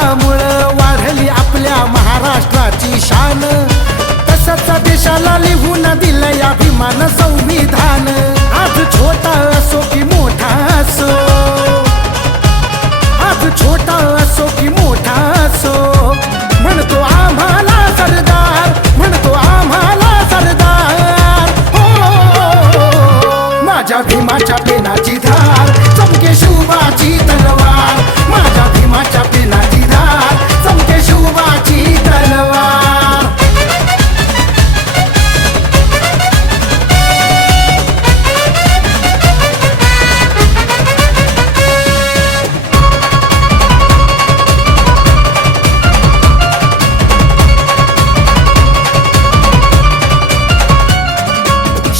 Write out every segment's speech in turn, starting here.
विकासामुळं वाढली आपल्या महाराष्ट्राची शान, तसंच देशाला लिहून दिलंय अभिमान संविधान। आज छोटा असो की मोठा असो, आज छोटा असो की मोठा असो, म्हणतो आम्हाला सरदार, म्हणतो आम्हाला सरदार। हो माझ्या भीमाच्या पेनाची धार चमके शिवबाची तलवार, माझ्या भीमाच्या पेनाची धार चमके शिवबाची तलवार।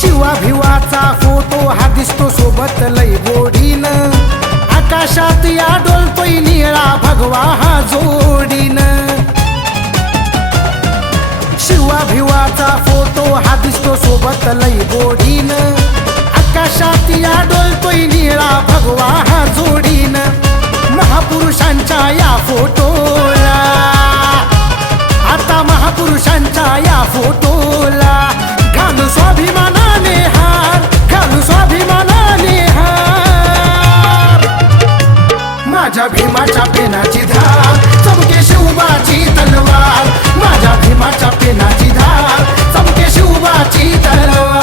शिवाभिवाचा फोटो हा दिसतो सोबत लय गोडीन, आकाशात या डोलतोय निळा भगवा हा जोडीन। शिवाभिवाचा फोटो हा दिसतो सोबत लय गोडीन, आकाशात या डोलतोय निळा भगवा हा जोडीन। महापुरुषांच्या या फोटोला, आता महापुरुषांच्या या फोटोला घालू स्वाभिमानाने हार, घालू स्वाभिमानाने हार। माझ्या भीमाच्या पेनाची धार चमके शिवबाची तलवार, माझ्या भीमाच्या पेनाची धार चमके शिवबाची तलवार।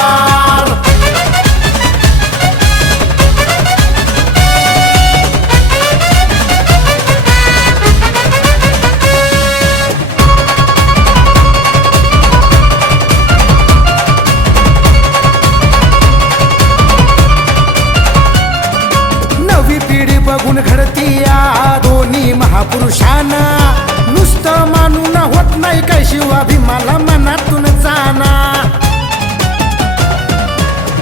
बघून घडती या दोन्ही महापुरुषांना, नुसतं मानून होत नाही काय शिवाभिमाला मनातून जाना।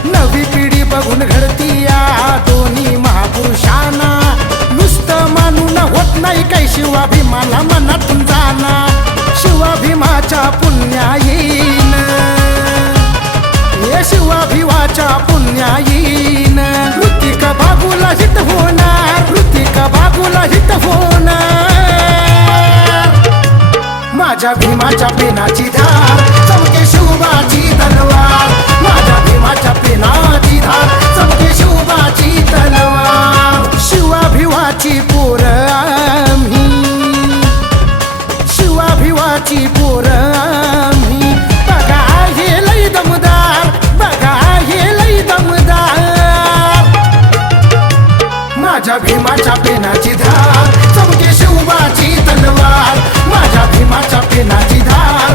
नवी पिढी बघून घडती या दोन्ही महापुरुषांना, नुसतं मानून होत नाही काय शिवाभिमाला मनातून जाना। शिवाभिमाच्या पुण्याईन, ये शिवाभिवाच्या पुण्याईन ऋतिका बाबूला हित होणार, ऋतिका बाबूला हित होणार। माझ्या भीमाच्या पेनाची धार चमके शिवबाची तलवार, माझ्या भीमाच्या पेनाची धार चमके शिवबाची तलवार। शिवाभिवाची पोर आम्ही, शिवाभिवाची पोर आम्ही, बघा हे लय दमदार, बघा हे लय दमदार। माझ्या भीमाच्या पेनाची धार चमके शिवबाची तलवार, माझ्या भीमाच्या पेनाची धार